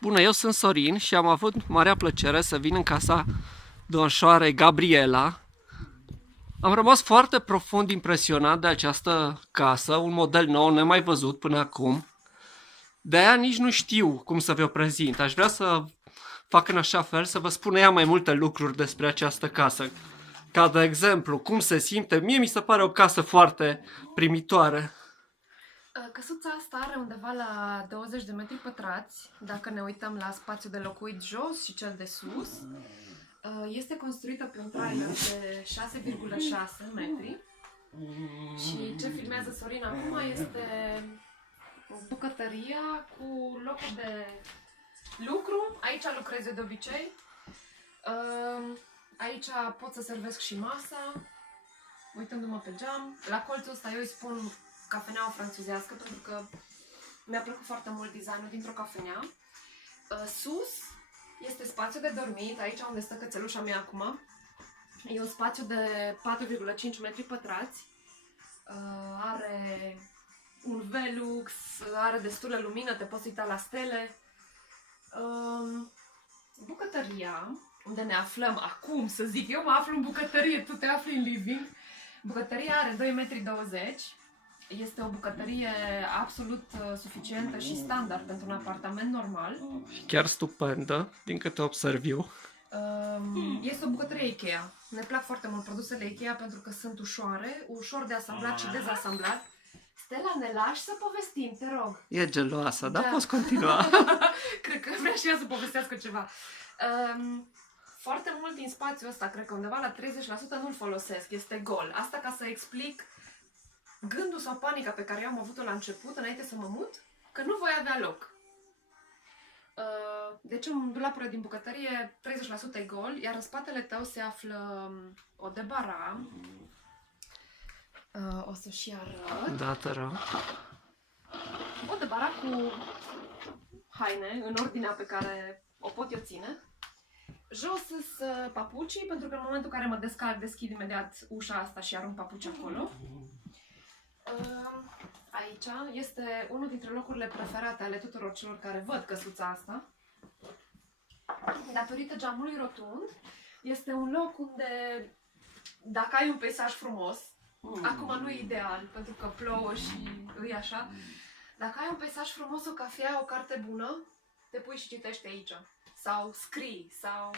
Bună, eu sunt Sorin și am avut marea plăcere să vin în casa domnișoarei Gabriela. Am rămas foarte profund impresionat de această casă, un model nou, nemai văzut până acum. De aia nici nu știu cum să vă prezint. Aș vrea să fac în așa fel să vă spun ea mai multe lucruri despre această casă. Ca de exemplu, cum se simte. Mie mi se pare o casă foarte primitoare. Căsuța asta are undeva la 20 de metri pătrați, dacă ne uităm la spațiul de locuit jos și cel de sus. Este construită pe un trailer de 6,6 metri și ce filmează Sorin acum este bucătăria cu locul de lucru. Aici lucrez eu de obicei. Aici pot să servesc și masa, uitându-mă pe geam. La colțul ăsta eu îi spun cafeneaua franțuzească, pentru că mi-a plăcut foarte mult designul dintr-o cafenea. Sus este spațiu de dormit, aici unde stă cățelușa mea acum. E un spațiu de 4,5 metri pătrați. Are un Velux, are destulă lumină, te poți uita la stele. Bucătăria, unde ne aflăm acum, să zic, eu mă aflu în bucătărie, tu te afli în living. Bucătăria are 2,20 m. Este o bucătărie absolut suficientă și standard pentru un apartament normal. Chiar stupendă, din câte observ eu. Este o bucătărie Ikea. Ne plac foarte mult produsele Ikea pentru că sunt ușoare, ușor de asamblat și dezasamblat. Stella, ne lași să povestim, te rog. E geloasă, dar Da. poți continua. Cred că vrea și ea să povestească ceva. Foarte mult din spațiul ăsta, cred că undeva la 30% nu-l folosesc, este gol. Asta ca să explic gândul sau panica pe care eu am avut-o la început, înainte să mă mut, că nu voi avea loc. Deci în dulapurile din bucătărie 30% e gol, iar în spatele tău se află o debara. O să și arăt. Da, te rog. O debara cu haine în ordinea pe care o pot eu ține. Jos sunt papucii, pentru că în momentul în care mă descarc, deschid imediat ușa asta și arunc papuci acolo. Aici este unul dintre locurile preferate ale tuturor celor care văd căsuța asta. Datorită geamului rotund, este un loc unde, dacă ai un peisaj frumos, acum nu e ideal, pentru că plouă și îi așa, dacă ai un peisaj frumos, o cafea, o carte bună, te pui și citești aici. Sau scrii, sau...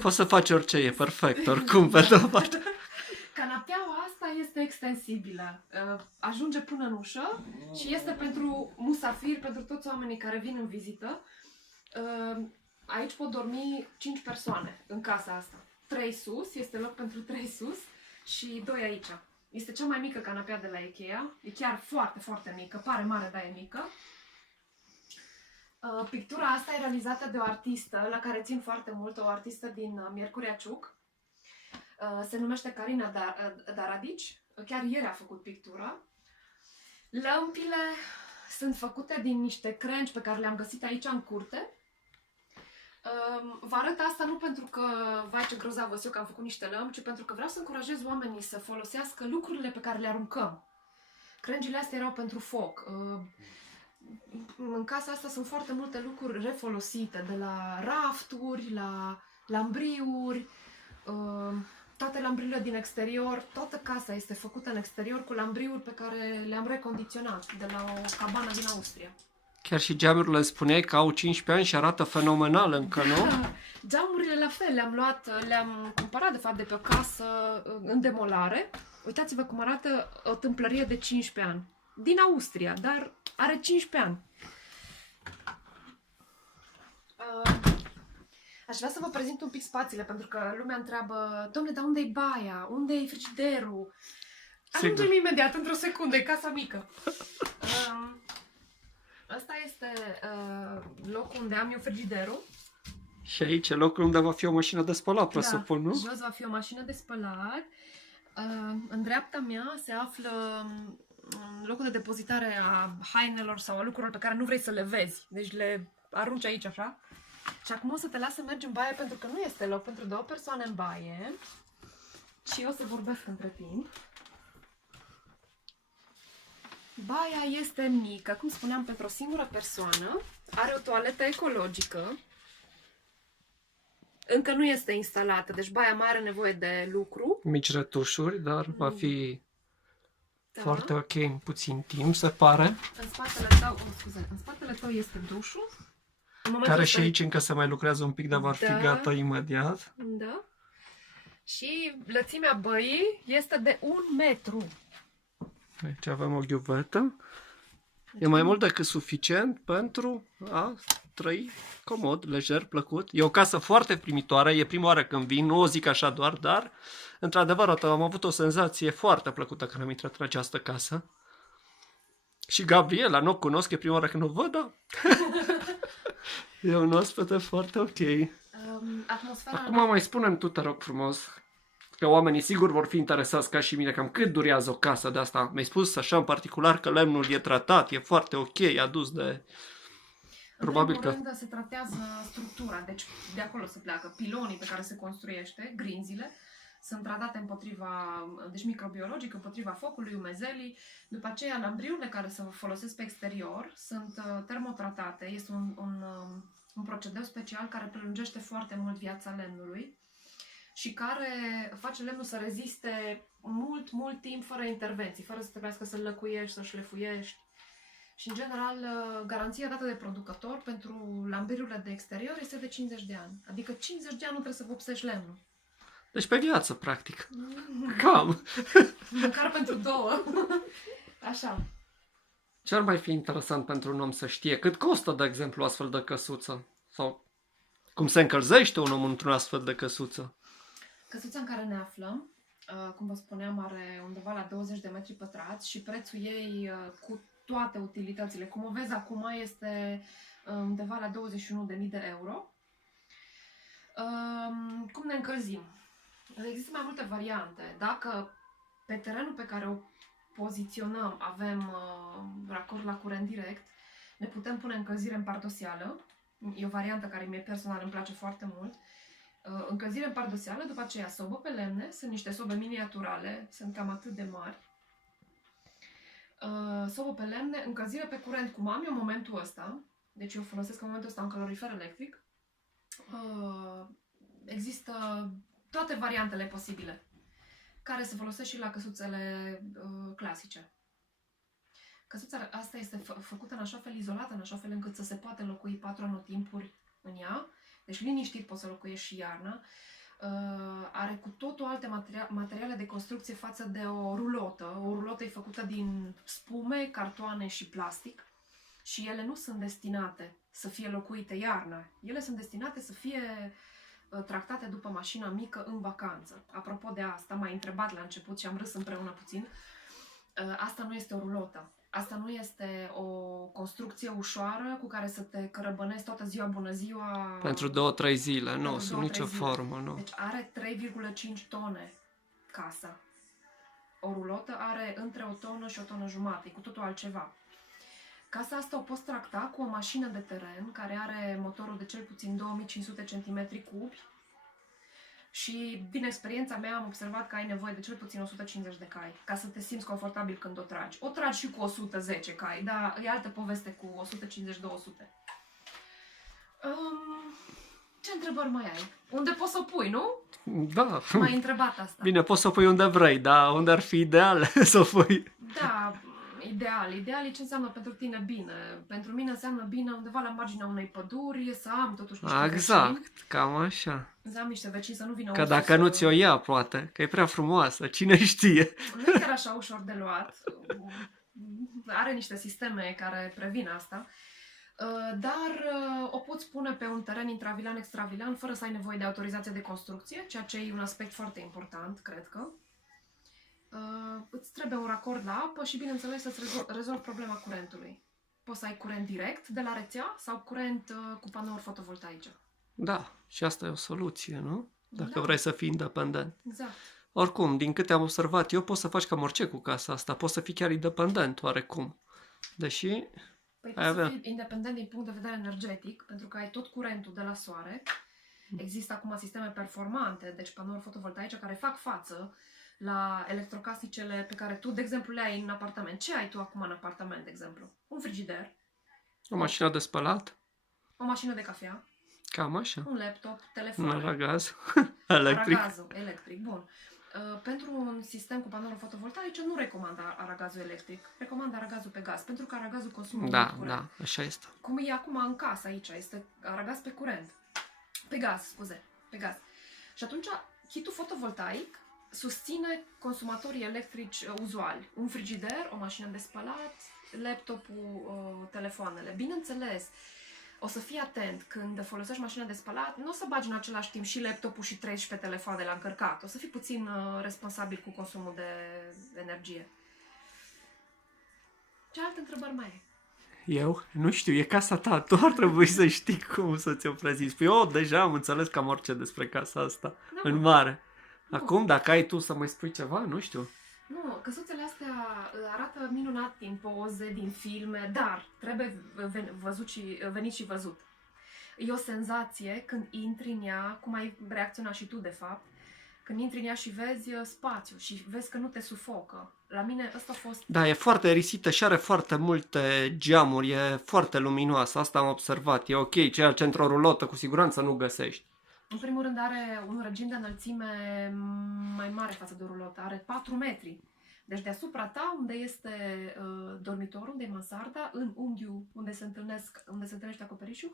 Poți să faci orice, e perfect, oricum, pe de-o parte. Canapeaua asta este extensibilă, ajunge până în ușă și este pentru musafiri, pentru toți oamenii care vin în vizită. Aici pot dormi 5 persoane în casa asta. 3 sus, este loc pentru 3 sus și 2 aici. Este cea mai mică canapea de la Ikea, e chiar foarte, foarte mică, pare mare, dar e mică. Pictura asta e realizată de o artistă la care țin foarte mult, o artistă din Miercurea Ciuc. Se numește Carina Daradici, chiar ieri a făcut pictura. Lămpile sunt făcute din niște crengi pe care le-am găsit aici în curte. Vă arăt asta nu pentru că, vai ce grozavă eu că am făcut niște lămpi, ci pentru că vreau să încurajez oamenii să folosească lucrurile pe care le aruncăm. Crengile astea erau pentru foc. În casa asta sunt foarte multe lucruri refolosite, de la rafturi, la lambriuri, toate lambriurile din exterior, toată casa este făcută în exterior cu lambriuri pe care le-am recondiționat de la o cabană din Austria. Chiar și geamurile spuneai că au 15 ani și arată fenomenal încă, nu? Geamurile la fel, le-am cumpărat de fapt de pe o casă în demolare. Uitați-vă cum arată o tâmplărie de 15 ani. Din Austria, dar are 15 ani. Aș vrea să vă prezint un pic spațiile, pentru că lumea întreabă: dom'le, dar unde e baia? Unde e frigiderul? Ajungem imediat, într-o secundă, e casa mică. Ăsta este locul unde am eu frigiderul. Și aici e locul unde va fi o mașină de spălat, presupun, nu? Jos va fi o mașină de spălat. În dreapta mea se află locul de depozitare a hainelor sau a lucrurilor pe care nu vrei să le vezi. Deci le arunci aici așa. Și acum o să te las să mergi în baie, pentru că nu este loc pentru 2 persoane în baie. Și eu o să vorbesc între timp. Baia este mică, cum spuneam, pentru o singură persoană. Are o toaletă ecologică. Încă nu este instalată, deci baia mai are nevoie de lucru. Mici retușuri, dar va fi Da. foarte ok în puțin timp, se pare. În spatele tău, în spatele tău este dușul. În momentul Care ăsta- și aici încă se mai lucrează un pic, dar va fi Da. gata imediat. Da. Și lățimea băii este de 1 metru. Aici avem o ghiuvetă. E mai mult decât suficient pentru a trăi comod, lejer, plăcut. E o casă foarte primitoare, e prima oară când vin, nu o zic așa doar, dar într-adevăr am avut o senzație foarte plăcută când am intrat în această casă. Și Gabriela, nu o cunosc, e prima oară când o văd, dar e un oaspete foarte ok. Atmosfera... Acum mai spunem tu, te rog frumos, că oamenii sigur vor fi interesați ca și mine, cam cât durează o casă de asta. Mi-ai spus așa în particular că lemnul e tratat, e foarte ok, adus de... Probabil în că... primul rând se tratează structura, deci de acolo se pleacă. Pilonii pe care se construiește, grinzile, sunt tratate împotriva, deci microbiologic, împotriva focului, umezelii. După aceea, lambriurile care se folosesc pe exterior sunt termotratate. Este un procedeu special care prelungește foarte mult viața lemnului și care face lemnul să reziste mult, mult timp fără intervenții, fără să trebuiască să-l lăcuiești, să șlefuiești. Și, în general, garanția dată de producător pentru lambriurile de exterior este de 50 de ani. Adică 50 de ani nu trebuie să vopsești lemnul. Deci pe viață, practic. Cam. Măcar pentru 2. Așa. Ce ar mai fi interesant pentru un om să știe? Cât costă, de exemplu, o astfel de căsuță? Sau cum se încălzește un om într-un astfel de căsuță? Căsuța în care ne aflăm, cum vă spuneam, are undeva la 20 de metri pătrați și prețul ei cu toate utilitățile, cum o vezi acum, este undeva la 21.000 de euro. Cum ne încălzim? Există mai multe variante. Dacă pe terenul pe care o poziționăm avem racord la curent direct, ne putem pune încălzire în pardosială. E o variantă care mie personal îmi place foarte mult. Încălzire în pardosială, după aceea sobă pe lemne, sunt niște sobe miniaturale, sunt cam atât de mari. Sobă pe lemne, încălzire pe curent, cum am eu în momentul ăsta, deci eu folosesc în momentul ăsta un calorifer electric. Există toate variantele posibile, care se folosesc și la căsuțele clasice. Căsuța asta este făcută în așa fel, izolată, în așa fel încât să se poate locui 4 anotimpuri în ea, deci liniștit poți să locuiești și iarna. Are cu totul alte materiale de construcție față de o rulotă. O rulotă e făcută din spume, cartoane și plastic și ele nu sunt destinate să fie locuite iarna. Ele sunt destinate să fie tractate după mașina mică în vacanță. Apropo de asta, m-ai întrebat la început și am râs împreună puțin. Asta nu este o rulotă. Asta nu este o construcție ușoară cu care să te cărăbănezi toată ziua, bună ziua... Pentru 2-3 zile, nu, sub nicio formă, nu. Deci are 3,5 tone casa. O rulotă are între 1 tonă și 1 tonă jumate, cu totul altceva. Casa asta o poți tracta cu o mașină de teren care are motorul de cel puțin 2500 cm3 și din experiența mea am observat că ai nevoie de cel puțin 150 de cai ca să te simți confortabil când o tragi. O tragi și cu 110 cai, dar e altă poveste cu 150-200. Ce întrebări mai ai? Unde poți să o pui, nu? Da. M-ai întrebat asta. Bine, poți să o pui unde vrei, dar unde ar fi ideal să o pui? Da, ideal. Ideal e ce înseamnă pentru tine bine. Pentru mine înseamnă bine undeva la marginea unei păduri, să am totuși niște Exact, vecini. cam așa. Să am niște vecini, să nu vină Că ursul dacă să- nu ți-o ia, poate, că e prea frumoasă, cine știe. Nu e chiar așa ușor de luat. Are niște sisteme care previn asta. Dar o poți pune pe un teren intravilan-extravilan fără să ai nevoie de autorizație de construcție, ceea ce e un aspect foarte important, cred că. Îți trebuie un racord la apă și, bineînțeles, să-ți rezolvi problema curentului. Poți să ai curent direct de la rețea sau curent cu panouri fotovoltaice. Da, și asta e o soluție, nu? Dacă Da. vrei să fii independent. Exact. Oricum, din câte am observat eu, poți să faci cam orice cu casa asta, poți să fii chiar independent, oarecum. Deși, Păi Ai poți să avea. fii independent din punct de vedere energetic, pentru că ai tot curentul de la soare. Există acum sisteme performante, deci panouri fotovoltaice care fac față la electrocasnicele pe care tu, de exemplu, le ai în apartament. Ce ai tu acum în apartament, de exemplu? Un frigider, O mașină de spălat, o mașină de cafea, cam așa. un laptop, Un telefon. aragaz electric. Aragazul electric, bun. Pentru un sistem cu panouri fotovoltaice nu recomand aragazul electric, recomand aragazul pe gaz, pentru că aragazul consumă mult Da, curent. da, așa este. Cum e acum în casă aici, este aragaz pe curent. Pe gaz, scuze, pe gaz. Și atunci, kitul fotovoltaic susține consumatorii electrici uzuali. Un frigider, o mașină de spălat, laptopul, telefoanele. Bineînțeles, o să fii atent când folosești mașina de spălat, nu o să bagi în același timp și laptopul și 13 telefoane la încărcat. O să fii puțin responsabil cu consumul de energie. Ce alte întrebări mai ai? Eu? Nu știu, e casa ta. Tu ar trebui să știi cum să ți-o prezinți. Păi eu deja am înțeles cam orice despre casa asta. Da, În mare. Acum, dacă ai tu să mai spui ceva, nu știu. Nu, căsuțele astea arată minunat din poze, din filme, dar trebuie văzut și, venit și văzut. E o senzație când intri în ea, cum ai reacționat și tu de fapt, când intri în ea și vezi spațiu și vezi că nu te sufocă. La mine ăsta a fost... Da, e foarte erisită și are foarte multe geamuri, e foarte luminoasă, asta am observat. E ok, ceea ce într-o rulotă cu siguranță nu găsești. În primul rând are un regim de înălțime mai mare față de o rulotă, are 4 metri. Deci deasupra ta, unde este dormitorul, unde e mansarda, în unghiul unde se întâlnește acoperișul,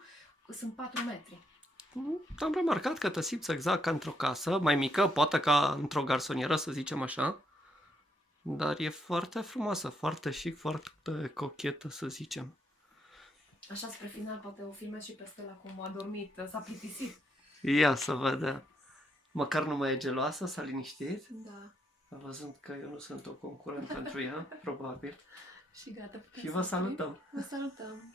sunt 4 metri. Am remarcat că te simți exact ca într-o casă, mai mică, poate ca într-o garsonieră, să zicem așa. Dar e foarte frumoasă, foarte chic, foarte cochetă, să zicem. Așa, spre final, poate o filmez și pe Stella cum a dormit, s-a plictisit. Ia să vedem. Măcar nu mai e geloasă, s-a liniștit. Da. A văzut că eu nu sunt o concurent pentru ea, probabil. Și gata. putem Și să vă oprim. salutăm. Vă salutăm.